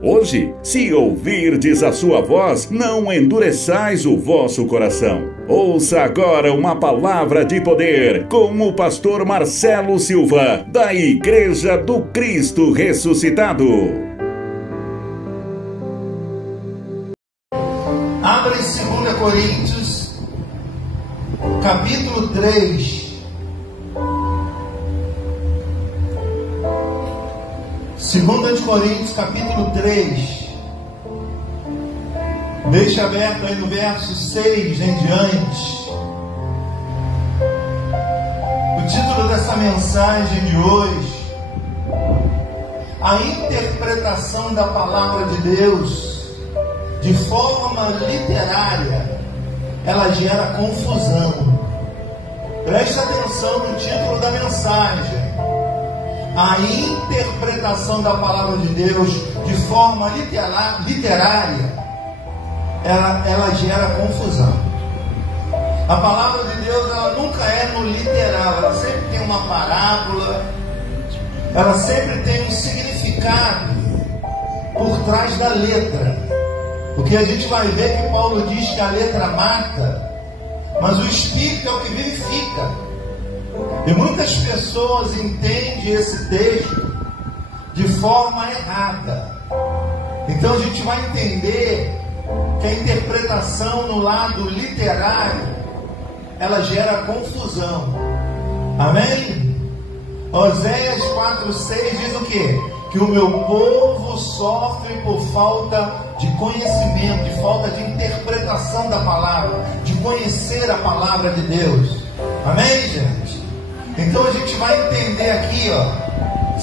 Hoje, se ouvirdes a sua voz, não endureçais o vosso coração. Ouça agora uma palavra de poder com o pastor Marcelo Silva, da Igreja do Cristo Ressuscitado. Abra em 2 Coríntios, capítulo 3. 2 Coríntios, capítulo 3. Deixa aberto aí no verso 6 em diante. O título dessa mensagem de hoje: a interpretação da palavra de Deus de forma literária, ela gera confusão. Preste atenção no título da mensagem. A interpretação da palavra de Deus de forma literária, ela gera confusão. A palavra de Deus, ela nunca é no literal, ela sempre tem uma parábola, ela sempre tem um significado por trás da letra. Porque a gente vai ver que Paulo diz que a letra mata, mas o Espírito é o que vivifica. E muitas pessoas entendem esse texto de forma errada. Então a gente vai entender que a interpretação no lado literário, ela gera confusão. Amém? Oséias 4:6 diz o quê? Que o meu povo sofre por falta de conhecimento, de falta de interpretação da palavra, de conhecer a palavra de Deus. Amém, gente? Então a gente vai entender aqui,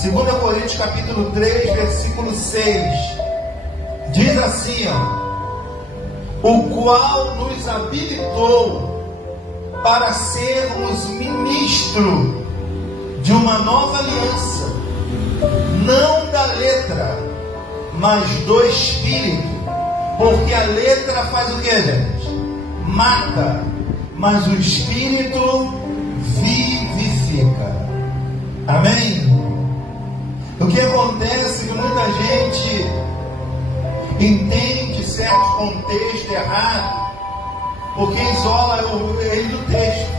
2 Coríntios capítulo 3, versículo 6. Diz assim, o qual nos habilitou para sermos ministros de uma nova aliança, não da letra, mas do Espírito. Porque a letra faz o que, gente? Mata, mas o Espírito vivifica. Amém? O que acontece é que muita gente entende certo contexto errado, porque isola ele do texto.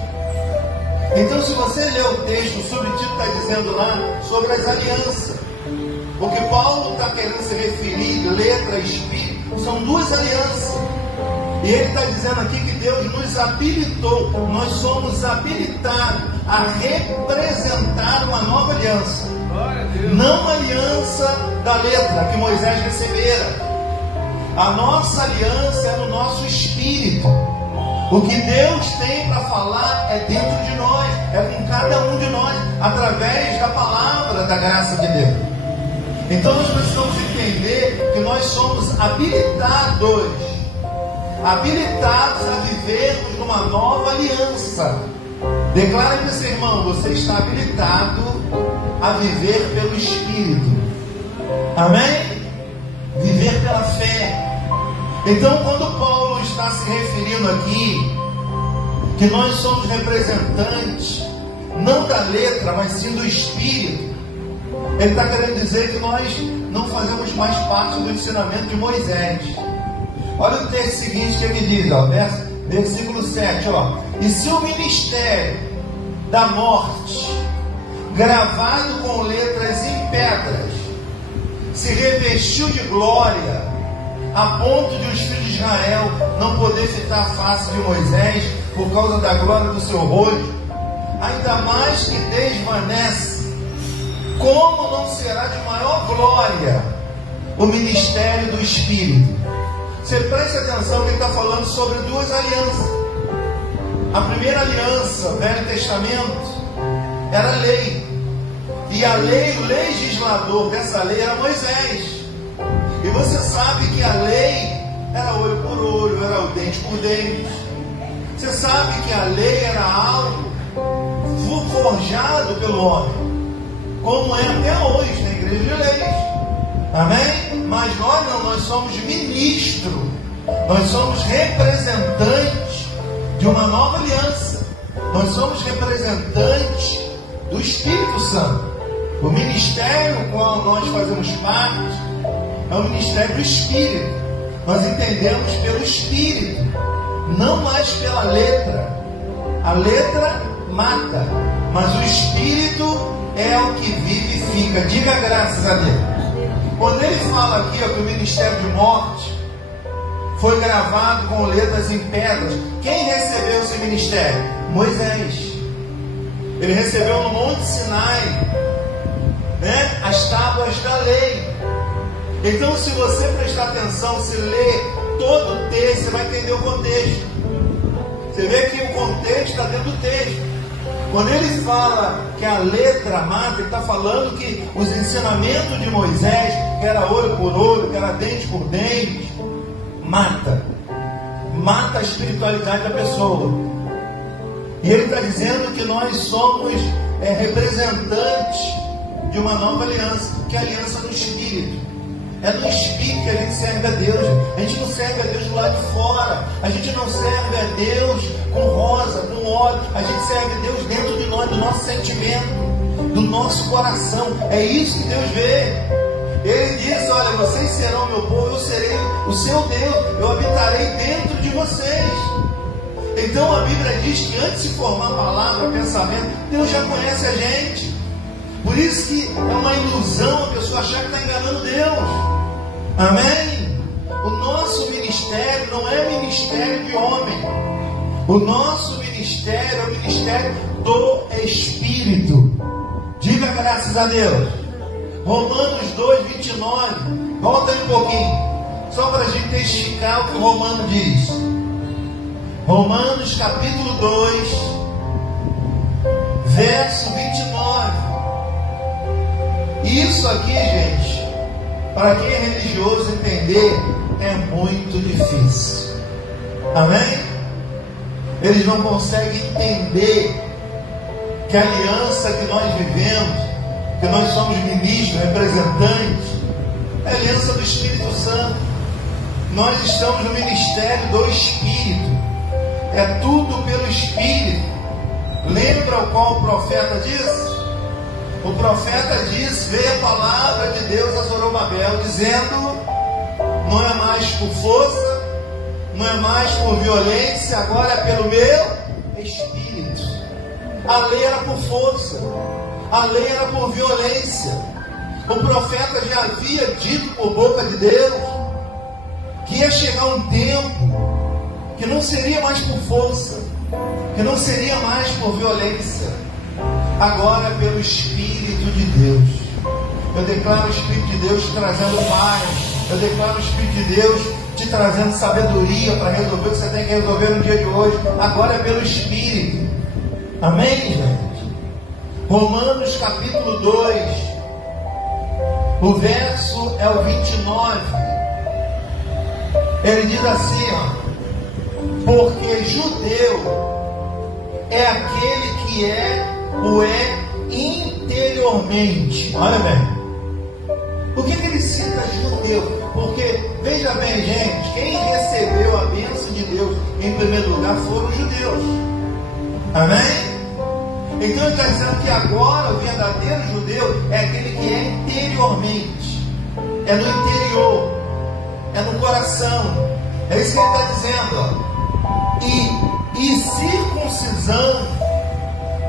Então, se você ler o texto, o subtítulo está dizendo lá sobre as alianças. O que Paulo está querendo se referir, letra e espírito, são duas alianças. E ele está dizendo aqui que Deus nos habilitou, nós somos habilitados a representar uma nova aliança. Não a aliança da letra que Moisés recebera. A nossa aliança é no nosso espírito. O que Deus tem para falar é dentro de nós, é com cada um de nós, através da palavra da graça de Deus. Então nós precisamos entender que nós somos habilitados a vivermos numa nova aliança. Declare para esse irmão: você está habilitado a viver pelo Espírito. Amém? Viver pela fé. Então, quando Paulo está se referindo aqui que nós somos representantes não da letra, mas sim do Espírito, ele está querendo dizer que nós não fazemos mais parte do ensinamento de Moisés. Olha o texto seguinte que ele diz, versículo 7, e se o ministério da morte, gravado com letras em pedras, se revestiu de glória, a ponto de os filhos de Israel não poder fitar à face de Moisés por causa da glória do seu rosto, ainda mais que desvanece, como não será de maior glória o ministério do Espírito? Você preste atenção que ele está falando sobre duas alianças. A primeira aliança, Velho Testamento, era a lei. E a lei, o legislador dessa lei era Moisés. E você sabe que a lei era olho por olho, era o dente por dente. Você sabe que a lei era algo forjado pelo homem, como é até hoje na igreja de leis. Amém? Mas nós somos ministros, nós somos representantes de uma nova aliança, nós somos representantes do Espírito Santo. O ministério no qual nós fazemos parte é o ministério do Espírito. Nós entendemos pelo Espírito, não mais pela letra. A letra mata, mas o Espírito é o que vivifica. Diga graças a Deus. Quando ele fala aqui que o ministério de morte foi gravado com letras em pedras, quem recebeu esse ministério? Moisés. Ele recebeu no Monte Sinai, né, as tábuas da lei. Então, se você prestar atenção, se ler todo o texto, você vai entender o contexto. Você vê que o contexto está dentro do texto. Quando ele fala que a letra mata, ele está falando que os ensinamentos de Moisés, que era olho por olho, que era dente por dente, mata a espiritualidade da pessoa. E ele está dizendo que nós somos representantes de uma nova aliança, que é a aliança do Espírito. É no Espírito que a gente serve a Deus. A gente não serve a Deus do lado de fora. A gente não serve a Deus com rosa, com óleo. A gente serve a Deus dentro de nós, do nosso sentimento, do nosso coração. É isso que Deus vê. Ele diz: olha, vocês serão meu povo, eu serei o seu Deus, eu habitarei dentro de vocês. Então a Bíblia diz que antes de formar palavra, pensamento, Deus já conhece a gente. Por isso que é uma ilusão a pessoa achar que está enganando Deus. Amém? O nosso ministério não é ministério de homem. O nosso ministério é o ministério do Espírito. Diga graças a Deus. Romanos 2, 29. Volta aí um pouquinho, só para a gente testificar o que o Romano diz. Romanos capítulo 2, verso 29. Isso aqui, gente, para quem é religioso entender, é muito difícil. Amém? Eles não conseguem entender que a aliança que nós vivemos, que nós somos ministros, representantes, é a aliança do Espírito Santo. Nós estamos no ministério do Espírito. É tudo pelo Espírito. Lembra o qual o profeta disse? O profeta diz: veio a palavra de Deus a Zorobabel, dizendo: não é mais por força, não é mais por violência, agora é pelo meu Espírito. A lei era por força, a lei era por violência. O profeta já havia dito por boca de Deus que ia chegar um tempo que não seria mais por força, que não seria mais por violência. Agora é pelo Espírito de Deus. Eu declaro o Espírito de Deus te trazendo paz. Eu declaro o Espírito de Deus te trazendo sabedoria para resolver o que você tem que resolver no dia de hoje. Agora é pelo Espírito. Amém, gente? Romanos capítulo 2, o verso é o 29. Ele diz assim, porque judeu é aquele que o é interiormente. Olha bem. Por que ele cita judeu? Porque, veja bem, gente, quem recebeu a bênção de Deus em primeiro lugar foram os judeus. Amém? Então ele está dizendo que agora o verdadeiro judeu é aquele que é interiormente. É no interior. É no coração. É isso que ele está dizendo. E circuncisão,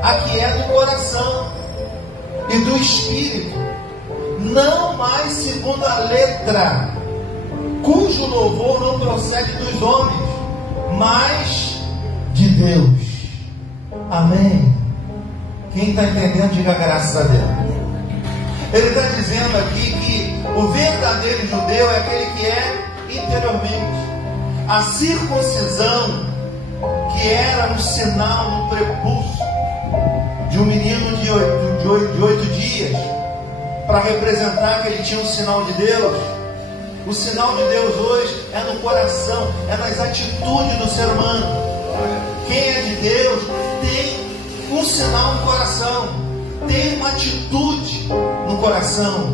aqui é do coração e do espírito, não mais segundo a letra, cujo louvor não procede dos homens, mas de Deus. Amém? Quem está entendendo, diga graças a Deus. Ele está dizendo aqui que o verdadeiro judeu é aquele que é interiormente. A circuncisão, que era um sinal no prepúcio de um menino de 8 dias, para representar que ele tinha um sinal de Deus. O sinal de Deus hoje é no coração, é nas atitudes do ser humano. Quem é de Deus tem um sinal no coração, tem uma atitude no coração,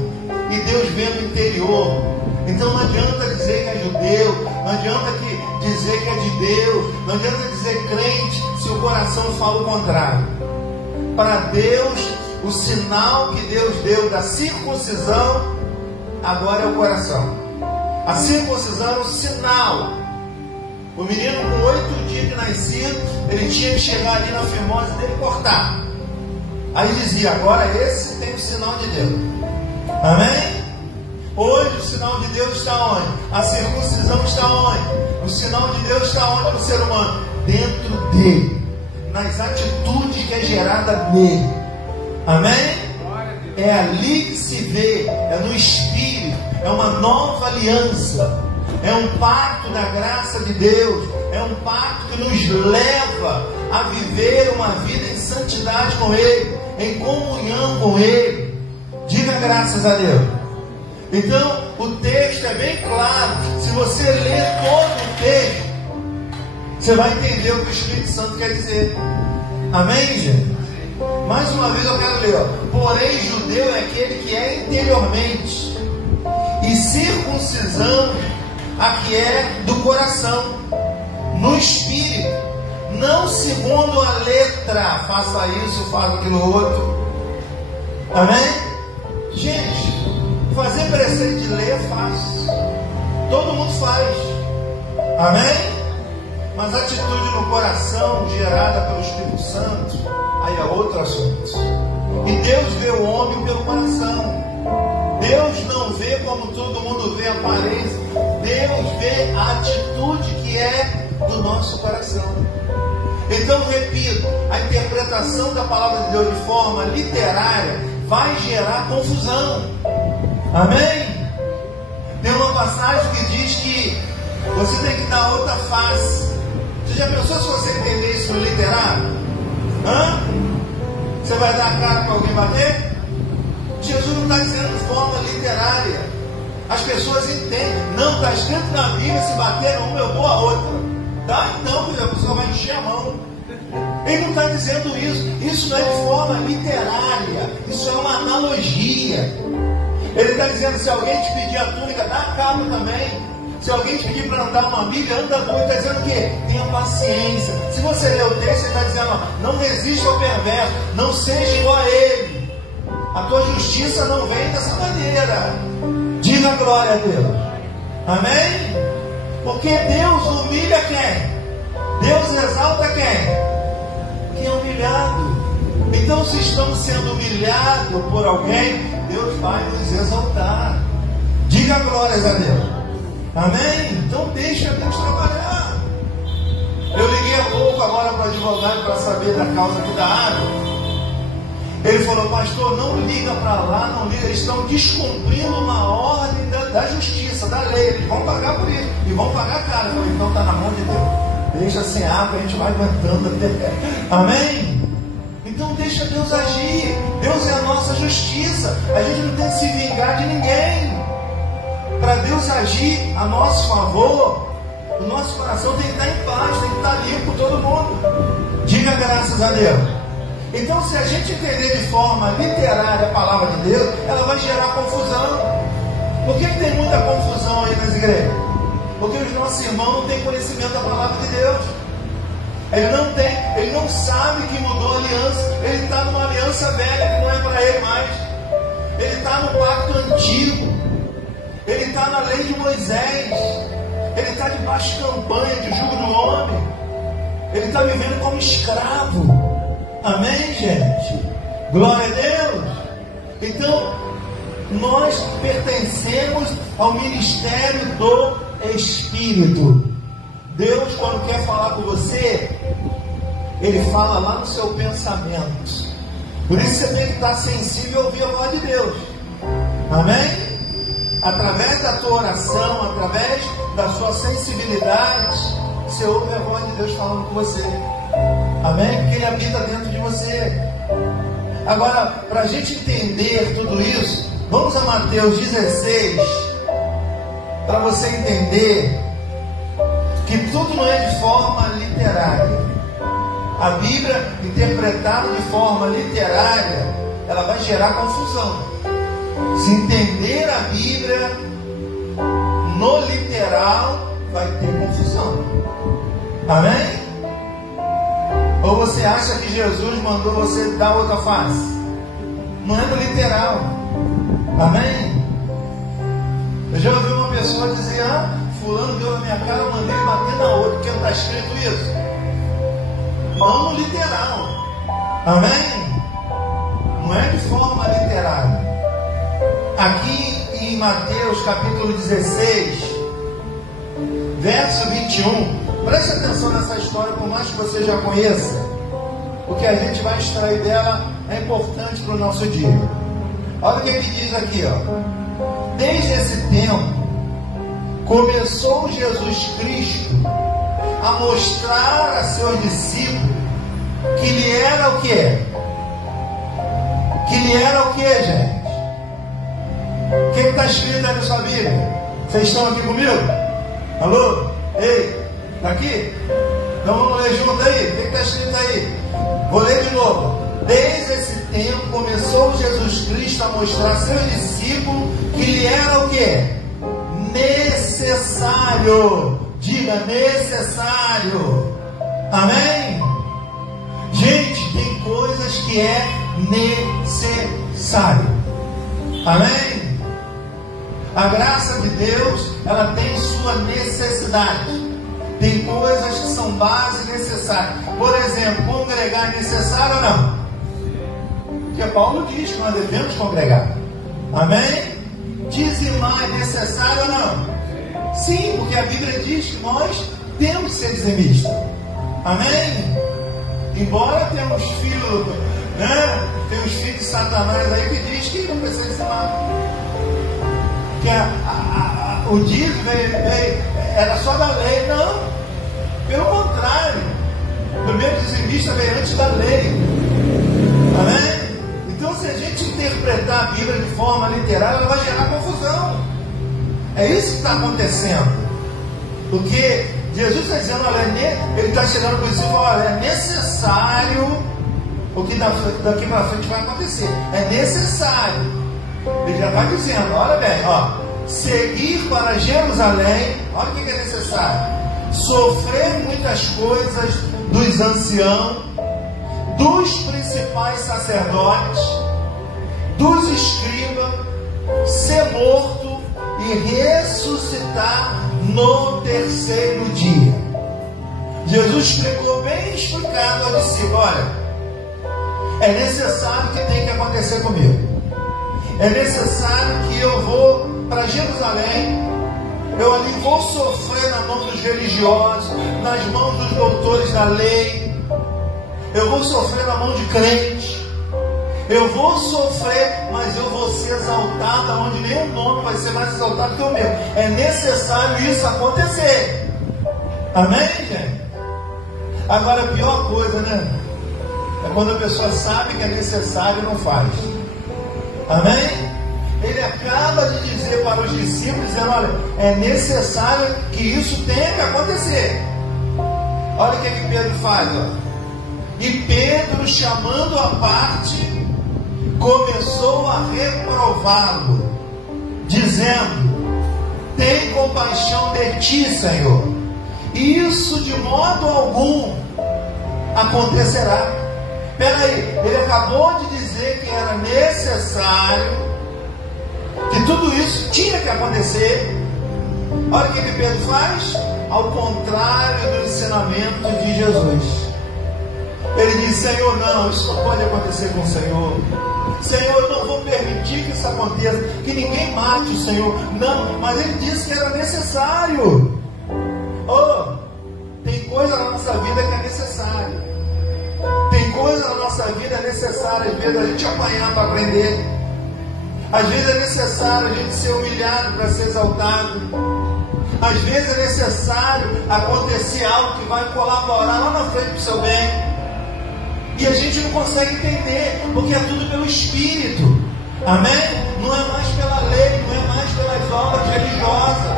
e Deus vê no interior. Então não adianta dizer que é judeu, não adianta dizer que é de Deus, não adianta dizer crente se o coração fala o contrário. Para Deus, o sinal que Deus deu da circuncisão agora é o coração. A circuncisão era um sinal. O menino com 8 dias de nascido, ele tinha que chegar ali na fimose dele e cortar. Aí dizia, agora esse tem o sinal de Deus. Amém? Hoje o sinal de Deus está onde? A circuncisão está onde? O sinal de Deus está onde no ser humano? Dentro dele, nas atitudes que é gerada nele. Amém? É ali que se vê, é no Espírito, é uma nova aliança, é um pacto da graça de Deus, é um pacto que nos leva a viver uma vida em santidade com Ele, em comunhão com Ele. Diga graças a Deus. Então, o texto é bem claro. Se você ler todo o texto, você vai entender o que o Espírito Santo quer dizer. Amém, gente? Mais uma vez eu quero ler, ó. Porém, judeu é aquele que é interiormente, e circuncisão a que é do coração, no espírito, não segundo a letra, faça isso, faça aquilo outro. Amém? Gente, fazer preceito de ler é fácil, todo mundo faz. Amém? Mas a atitude no coração, gerada pelo Espírito Santo, aí é outro assunto. E Deus vê o homem pelo coração. Deus não vê como todo mundo vê a aparência. Deus vê a atitude que é do nosso coração. Então, repito, a interpretação da palavra de Deus de forma literária vai gerar confusão. Amém? Tem uma passagem que diz que você tem que dar outra face. Você já pensou se você entender isso no literário? Você vai dar a cara para alguém bater? Jesus não está dizendo de forma literária. As pessoas entendem. Não, está escrito na Bíblia, se bater uma, eu dou a outra. Tá? Então, a pessoa vai encher a mão. Ele não está dizendo isso. Isso não é de forma literária. Isso é uma analogia. Ele está dizendo, se alguém te pedir a túnica, dá a capa também. Se alguém te pedir para andar uma Bíblia, anda com. Ele está dizendo o quê? Tenha paciência. Se você ler o texto, ele está dizendo, ó, não resista ao perverso, não seja igual a ele. A tua justiça não vem dessa maneira. Diga glória a Deus. Amém? Porque Deus humilha quem? Deus exalta quem? Quem é humilhado. Então, se estamos sendo humilhados por alguém, Deus vai nos exaltar. Diga glórias a Deus. Amém? Então deixa Deus trabalhar. Eu liguei há pouco agora para o advogado para saber da causa aqui da água. Ele falou, pastor, não liga para lá, não liga, eles estão descumprindo uma ordem da justiça, da lei, eles vão pagar por isso, e vão pagar caro. Eu falei, então está na mão de Deus, deixa sem água, a gente vai aguentando até. Amém? Então deixa Deus agir. Deus é a nossa justiça, a gente não tem que se vingar de ninguém. Para Deus agir a nosso favor, o nosso coração tem que estar em paz, tem que estar limpo todo mundo. Diga graças a Deus. Então, se a gente entender de forma literária a palavra de Deus, ela vai gerar confusão. Por que tem muita confusão aí nas igrejas? Porque os nossos irmãos não têm conhecimento da palavra de Deus. Ele não sabe que mudou a aliança. Ele está numa aliança velha que não é para ele mais. Ele está no pacto antigo. Ele está na lei de Moisés. Ele está debaixo de campanha, de jugo do homem. Ele está vivendo como escravo. Amém, gente? Glória a Deus. Então, nós pertencemos ao ministério do Espírito. Deus, quando quer falar com você, Ele fala lá no seu pensamento. Por isso você tem que estar sensível a ouvir a voz de Deus. Amém? Através da tua oração, através da sua sensibilidade, você ouve a voz de Deus falando com você. Amém? Porque Ele habita dentro de você. Agora, para a gente entender tudo isso, vamos a Mateus 16, para você entender que tudo não é de forma literária. A Bíblia, interpretada de forma literária, ela vai gerar confusão. Se entender a Bíblia no literal, vai ter confusão. Amém? Ou você acha que Jesus mandou você dar outra face? Não é no literal. Amém? Eu já ouvi uma pessoa dizer: fulano deu na minha cara, eu mandei ele bater na outra. Porque não está escrito isso? Não no literal. Amém? Não é de forma literária. Aqui em Mateus capítulo 16, verso 21, preste atenção nessa história, por mais que você já conheça. O que a gente vai extrair dela é importante para o nosso dia. Olha o que ele diz aqui, ó. Desde esse tempo, começou Jesus Cristo a mostrar a seus discípulos que lhe era o quê? Que lhe era o quê, gente? O que está escrito aí na sua Bíblia? Vocês estão aqui comigo? Alô? Ei, está aqui? Então vamos ler junto aí. O que está escrito aí? Vou ler de novo. Desde esse tempo começou Jesus Cristo a mostrar a seus discípulos que lhe era o quê? Necessário. Diga, necessário. Amém? Gente, tem coisas que é necessário. Amém? A graça de Deus, ela tem sua necessidade. Tem coisas que são base necessárias. Por exemplo, congregar é necessário ou não? Porque Paulo diz que nós devemos congregar. Amém? Dizimar é necessário ou não? Sim, porque a Bíblia diz que nós temos que ser dizimistas. Amém? Embora temos filhos, né? Tem os filhos de Satanás aí que diz que não precisa dizimar. Que o dízimo era só da lei. Não, pelo contrário, o primeiro dizimista veio antes da lei. Amém? Então, se a gente interpretar a Bíblia de forma literal, ela vai gerar confusão. É isso que está acontecendo. Porque Jesus está dizendo, olha, ele está chegando para o discípulo, olha, é necessário o que daqui para frente vai acontecer. É necessário. Ele já vai dizendo, olha bem, ó, seguir para Jerusalém, olha o que é necessário. Sofrer muitas coisas dos anciãos, dos principais sacerdotes, dos escribas, ser morto e ressuscitar no terceiro dia. Jesus explicou bem explicado ao discípulo, olha, é necessário que tem que acontecer comigo. É necessário que eu vou para Jerusalém, eu ali vou sofrer na mão dos religiosos, nas mãos dos doutores da lei, eu vou sofrer na mão de crentes, eu vou sofrer, mas eu vou ser exaltado, onde nenhum nome vai ser mais exaltado que o meu. É necessário isso acontecer. Amém, gente? Agora a pior coisa, né? É quando a pessoa sabe que é necessário e não faz. Amém? Ele acaba de dizer para os discípulos, dizendo, olha, é necessário que isso tenha que acontecer. Olha o que Pedro faz, ó. E Pedro, chamando a parte, começou a reprová-lo, dizendo, tem compaixão de ti, Senhor. Isso de modo algum acontecerá. Peraí, ele acabou de dizer que era necessário, que tudo isso tinha que acontecer. Olha o que Pedro faz, ao contrário do ensinamento de Jesus. Ele diz, Senhor, não, isso não pode acontecer com o Senhor. Senhor, eu não vou permitir que isso aconteça, que ninguém mate o Senhor. Não, mas ele disse que era necessário. Oh, tem coisa na nossa vida que é necessária. Tem coisa na nossa vida necessária, às vezes a gente apanhar para aprender. Às vezes é necessário a gente ser humilhado para ser exaltado. Às vezes é necessário acontecer algo que vai colaborar lá na frente para o seu bem. E a gente não consegue entender, porque é tudo pelo Espírito. Amém? Não é mais pela lei, não é mais pelas obras religiosas.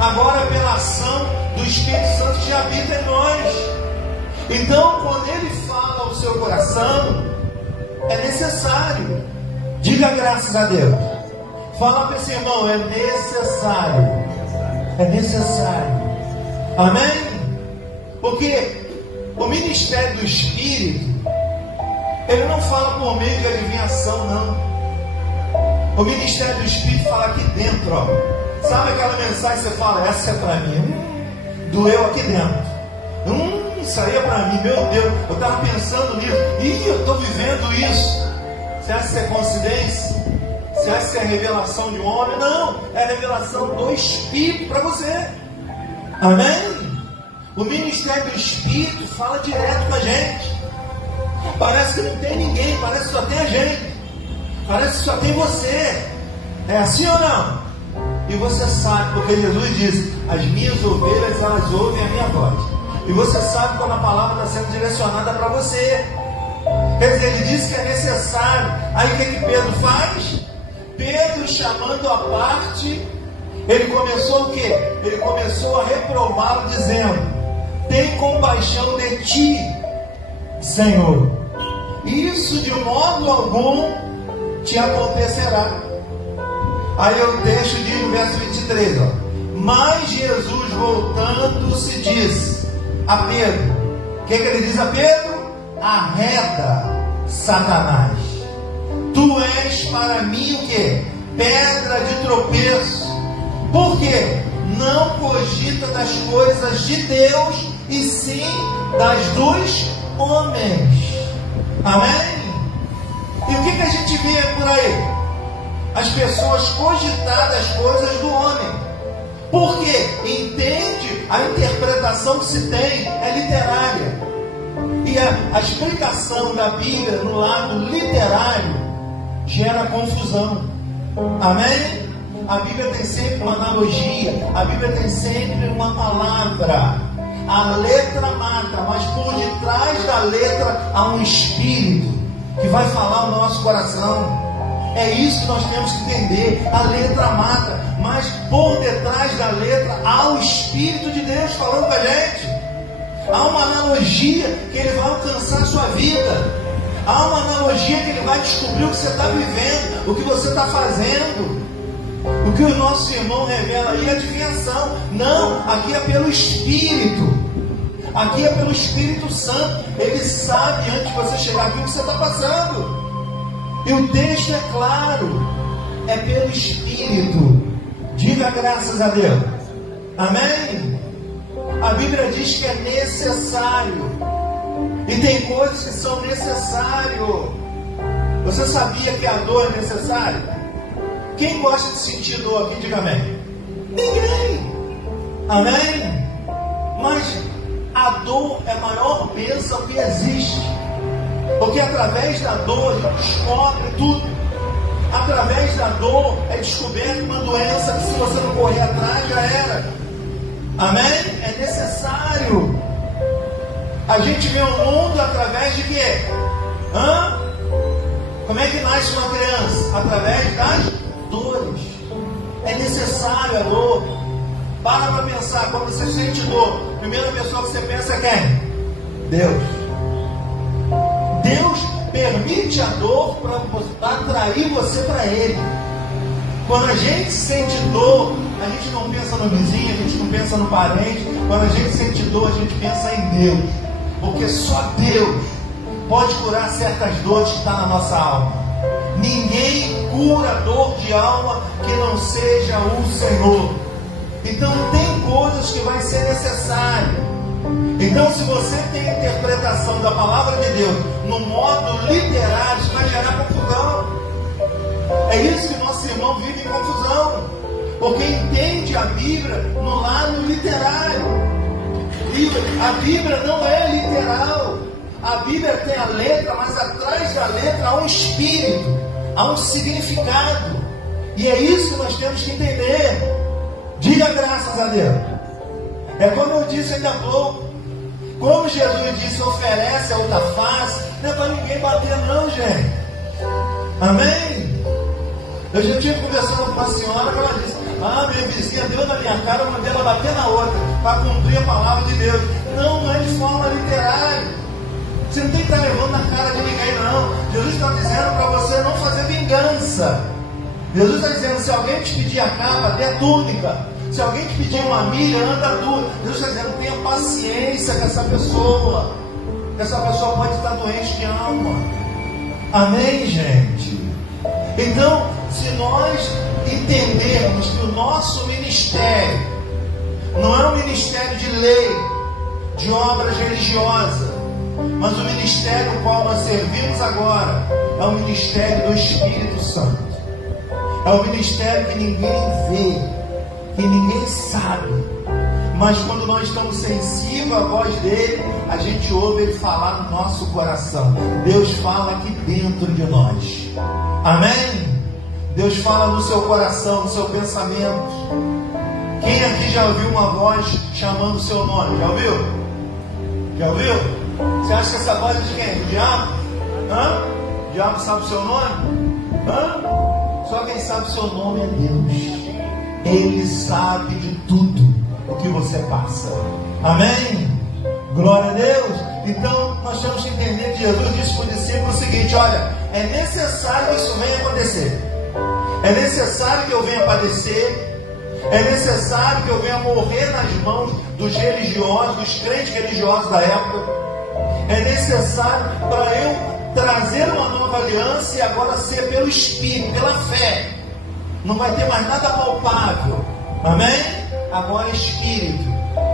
Agora é pela ação do Espírito Santo que habita em nós. Então, quando ele fala ao seu coração, é necessário. Diga graças a Deus. Fala para esse irmão, é necessário. É necessário. Amém? Porque o ministério do Espírito, ele não fala por meio de adivinhação, não. O ministério do Espírito fala aqui dentro, ó. Sabe aquela mensagem que você fala, essa é para mim? Doeu aqui dentro. Isso aí é para mim, meu Deus. Eu estava pensando nisso. Eu estou vivendo isso. Você acha que é coincidência? Você acha que é revelação de um homem? Não, é a revelação do Espírito para você. Amém? O ministério do Espírito fala direto com a gente. Parece que não tem ninguém, parece que só tem a gente. Parece que só tem você. É assim ou não? E você sabe, porque Jesus diz, as minhas ovelhas, elas ouvem a minha voz. E você sabe quando a palavra está sendo direcionada para você. Quer dizer, ele disse que é necessário. Aí o que Pedro faz? Pedro, chamando a parte, ele começou o quê? Ele começou a reprová-lo, dizendo, tem compaixão de ti, Senhor. Isso de modo algum te acontecerá. Aí o texto diz no verso 23, ó, mas Jesus voltando-se disse a Pedro, o que ele diz a Pedro? Arreda, Satanás, tu és para mim o que? Pedra de tropeço. Por quê? Não cogita das coisas de Deus, e sim das dos homens. Amém? E o que a gente vê por aí? As pessoas cogitar das coisas do homem. Por quê? Entende? A interpretação que se tem é literária. E a explicação da Bíblia no lado literário gera confusão. Amém? A Bíblia tem sempre uma analogia. A Bíblia tem sempre uma palavra. A letra mata, mas por detrás da letra há um espírito que vai falar o nosso coração. É isso que nós temos que entender. A letra mata, mas por detrás da letra há o Espírito de Deus falando com a gente. Há uma analogia que ele vai alcançar a sua vida. Há uma analogia que ele vai descobrir o que você está vivendo, o que você está fazendo. O que o nosso irmão revela aí é adivinhação. Não, aqui é pelo Espírito. Aqui é pelo Espírito Santo. Ele sabe antes de você chegar aqui o que você está passando. E o texto é claro, é pelo Espírito. Diga graças a Deus. Amém? A Bíblia diz que é necessário. E tem coisas que são necessárias. Você sabia que a dor é necessária? Quem gosta de sentir dor aqui, diga amém. Ninguém. Amém? Mas a dor é a maior bênção que existe. Porque através da dor a gente descobre tudo. Através da dor é descoberta uma doença que, se você não correr atrás, já era. Amém? É necessário. A gente vê o mundo através de quê? Como é que nasce uma criança? Através das dores. É necessário a dor. Para pensar, quando você sente dor, a primeira pessoa que você pensa é quem? Deus. Deus permite a dor para atrair você para Ele. Quando a gente sente dor, a gente não pensa no vizinho, a gente não pensa no parente. Quando a gente sente dor, a gente pensa em Deus. Porque só Deus pode curar certas dores que estão na nossa alma. Ninguém cura dor de alma que não seja o Senhor. Então tem coisas que vai ser necessário. Então, se você tem a interpretação da palavra de Deus no modo literário, isso vai gerar confusão. É isso que nosso irmão vive em confusão, porque entende a Bíblia no lado literário. E a Bíblia não é literal. A Bíblia tem a letra, mas atrás da letra há um espírito, há um significado. E é isso que nós temos que entender. Diga graças a Deus. É como eu disse ainda há pouco. Como Jesus disse, oferece a outra face. Não é para ninguém bater não, gente. Amém? Eu já estive conversando com uma senhora que ela disse, minha vizinha deu na minha cara, eu mandei ela bater na outra, para cumprir a palavra de Deus. Não é de forma literária. Você não tem que estar levando na cara de ninguém, não. Jesus está dizendo para você não fazer vingança. Jesus está dizendo, se alguém te pedir a capa, dê a túnica. Se alguém te pedir uma milha, anda duro. Deus está dizendo, tenha paciência com essa pessoa. Essa pessoa pode estar doente de alma. Amém, gente? Então, Se nós entendermos que o nosso ministério não é um ministério de lei, de obras religiosas, mas o ministério no qual nós servimos agora é o ministério do Espírito Santo. É o ministério que ninguém vê, que ninguém sabe, mas quando nós estamos sensíveis à voz dele, a gente ouve ele falar no nosso coração. Deus fala aqui dentro de nós. Amém? Deus fala no seu coração, no seu pensamento. Quem aqui já ouviu uma voz chamando o seu nome? Já ouviu? Já ouviu? Você acha que essa voz é de quem? Do diabo? Hã? O diabo sabe o seu nome? Hã? Só quem sabe o seu nome é Deus. Ele sabe de tudo o que você passa. Amém? Glória a Deus. Então nós temos que entender que Jesus disse para o discípulo o seguinte: olha, é necessário que isso venha acontecer. É necessário que eu venha padecer. É necessário que eu venha morrer nas mãos dos religiosos, dos crentes religiosos da época. É necessário para eu trazer uma nova aliança e agora ser pelo Espírito, pela fé. Não vai ter mais nada palpável. Amém? Agora é Espírito.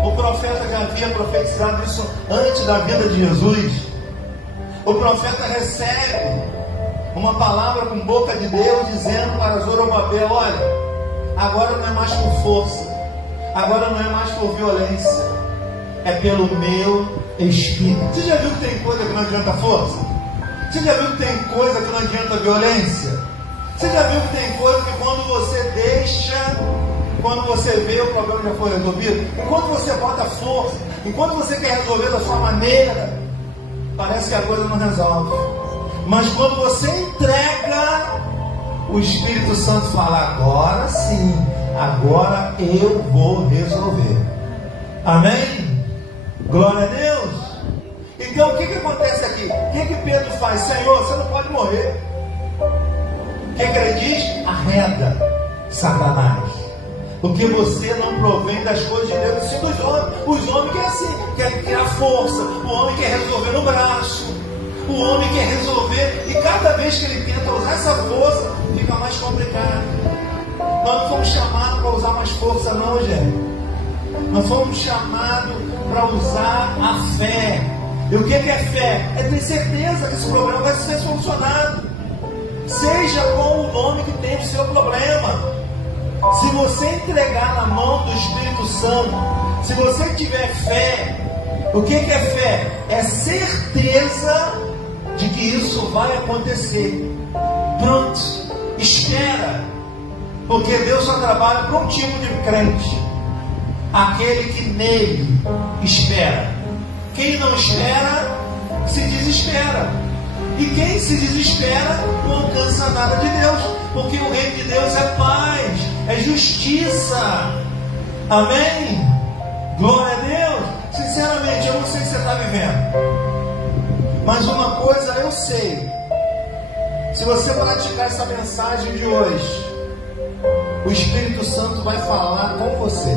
O profeta já havia profetizado isso antes da vinda de Jesus. O profeta recebe uma palavra com boca de Deus dizendo para Zorobabel: olha, agora não é mais por força, agora não é mais por violência, é pelo meu Espírito. Você já viu que tem coisa que não adianta força? Você já viu que tem coisa que não adianta violência? Você já viu que tem coisa que quando você deixa, quando você vê o problema já foi resolvido, enquanto você bota força, enquanto você quer resolver da sua maneira, parece que a coisa não resolve. Mas quando você entrega, o Espírito Santo fala: agora sim, agora eu vou resolver. Amém? Glória a Deus. Então o que acontece aqui? O que Pedro faz? Senhor, você não pode morrer. O que ele diz? Arreda, Satanás, porque você não provém das coisas de Deus, sim dos homens. Os homens querem assim, querem criar força. O homem quer resolver no braço. O homem quer resolver, e cada vez que ele tenta usar essa força, fica mais complicado. Nós não fomos chamados para usar mais força, não, gente. Nós fomos chamados para usar a fé. E o que é fé? É ter certeza que esse problema vai ser solucionado, seja qual o nome que tem o seu problema. Se você entregar na mão do Espírito Santo, se você tiver fé, o que é fé? É certeza de que isso vai acontecer. Pronto, espera, porque Deus só trabalha para um tipo de crente: aquele que nele espera. Quem não espera, se desespera. E quem se desespera não alcança nada de Deus, porque o reino de Deus é paz, é justiça. Amém? Glória a Deus. Sinceramente, eu não sei se você está vivendo, mas uma coisa eu sei: se você praticar essa mensagem de hoje, o Espírito Santo vai falar com você.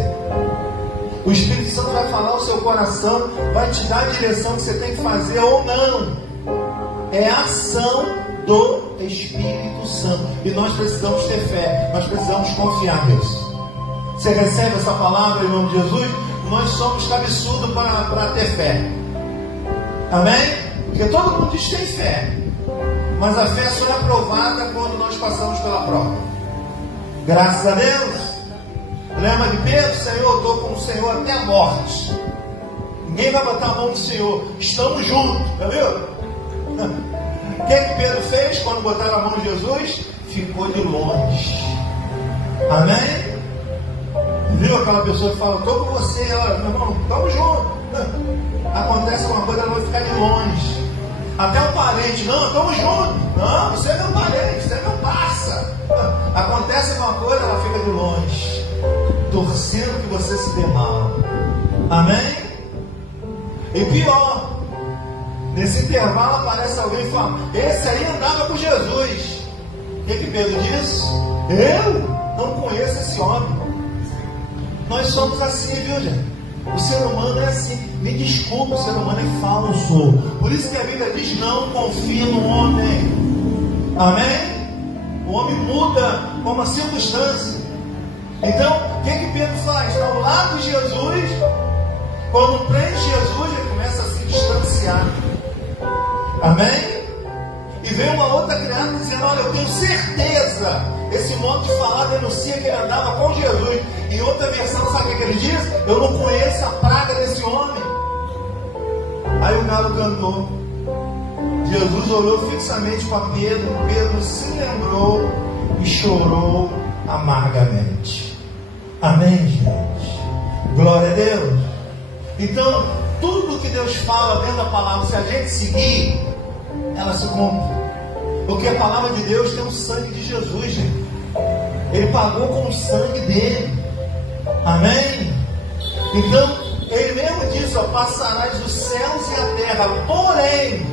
O Espírito Santo vai falar ao seu coração, vai te dar a direção que você tem que fazer ou não. É a ação do Espírito Santo. E nós precisamos ter fé, nós precisamos confiar nisso. Você recebe essa palavra em nome de Jesus? Nós somos cabeçudos para ter fé. Amém? Porque todo mundo diz que tem fé, mas a fé só é aprovada quando nós passamos pela prova. Graças a Deus. Lembra de Pedro? Senhor, eu estou com o Senhor até a morte. Ninguém vai botar a mão no Senhor. Estamos juntos, já viu? O que Pedro fez quando botaram a mão em Jesus? Ficou de longe. Amém? Viu aquela pessoa que fala: estou com você, ela: meu irmão, estamos juntos. Acontece uma coisa, ela vai ficar de longe. Até o parente: não, estamos juntos. Não, você é meu parente, você é meu parça. Acontece uma coisa, ela fica de longe, torcendo que você se dê mal. Amém? E pior, nesse intervalo aparece alguém e fala: esse aí andava com Jesus. O que Pedro disse? Eu não conheço esse homem. Nós somos assim, viu, gente? O ser humano é assim. Me desculpe, o ser humano é falso. Por isso que a Bíblia diz: não confie no homem. Amém? O homem muda com uma circunstância. Então, o que Pedro faz? Está ao lado de Jesus. Quando prende Jesus, ele começa a se distanciar. Amém? E vem uma outra criada dizendo: olha, eu tenho certeza. Esse modo de falar denuncia que ele andava com Jesus. Em outra versão, sabe o que ele diz? Eu não conheço a praga desse homem. Aí o galo cantou. Jesus olhou fixamente para Pedro. Pedro se lembrou e chorou amargamente. Amém, gente? Glória a Deus. Então, tudo que Deus fala dentro da palavra, se a gente seguir, ela se cumpre. Porque a palavra de Deus tem o sangue de Jesus, gente. Ele pagou com o sangue dele. Amém? Então, ele mesmo disse: ó, passarás os céus e a terra, porém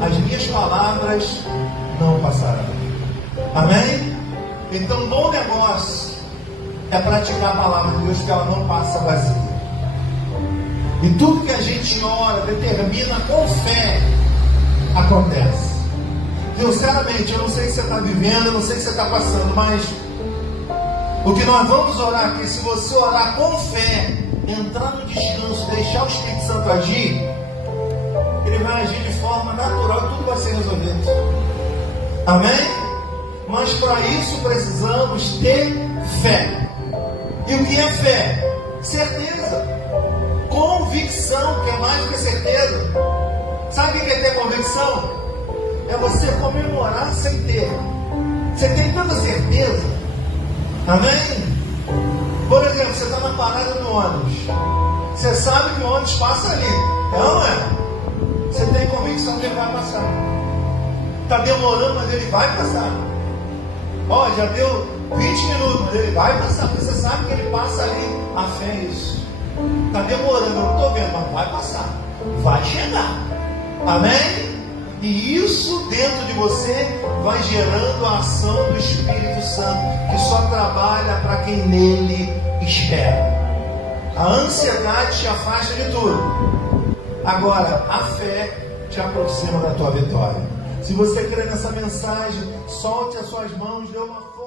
as minhas palavras não passarão. Amém? Então, um bom negócio é praticar a palavra de Deus, porque ela não passa vazia. E tudo que a gente ora, determina com fé, acontece. Sinceramente, eu não sei o que você está vivendo, eu não sei o que você está passando, mas o que nós vamos orar aqui, se você orar com fé, entrar no descanso, deixar o Espírito Santo agir, ele vai agir de forma natural e tudo vai ser resolvido. Amém? Mas para isso precisamos ter fé. E o que é fé? Certeza. Convicção, que é mais do que certeza. Sabe o que é ter convicção? É você comemorar sem ter. Você tem tanta certeza. Amém? Por exemplo, você está na parada do ônibus. Você sabe que o ônibus passa ali. É ou não é? Você tem convicção que ele vai passar. Está demorando, mas ele vai passar. Ó, já deu 20 minutos, mas ele vai passar. Porque você sabe que ele passa ali. A fé é isso. Está demorando, eu não estou vendo, mas vai passar. Vai chegar. Amém? E isso dentro de você vai gerando a ação do Espírito Santo, que só trabalha para quem nele espera. A ansiedade te afasta de tudo. Agora, a fé te aproxima da tua vitória. Se você crê nessa mensagem, solte as suas mãos, dê uma força.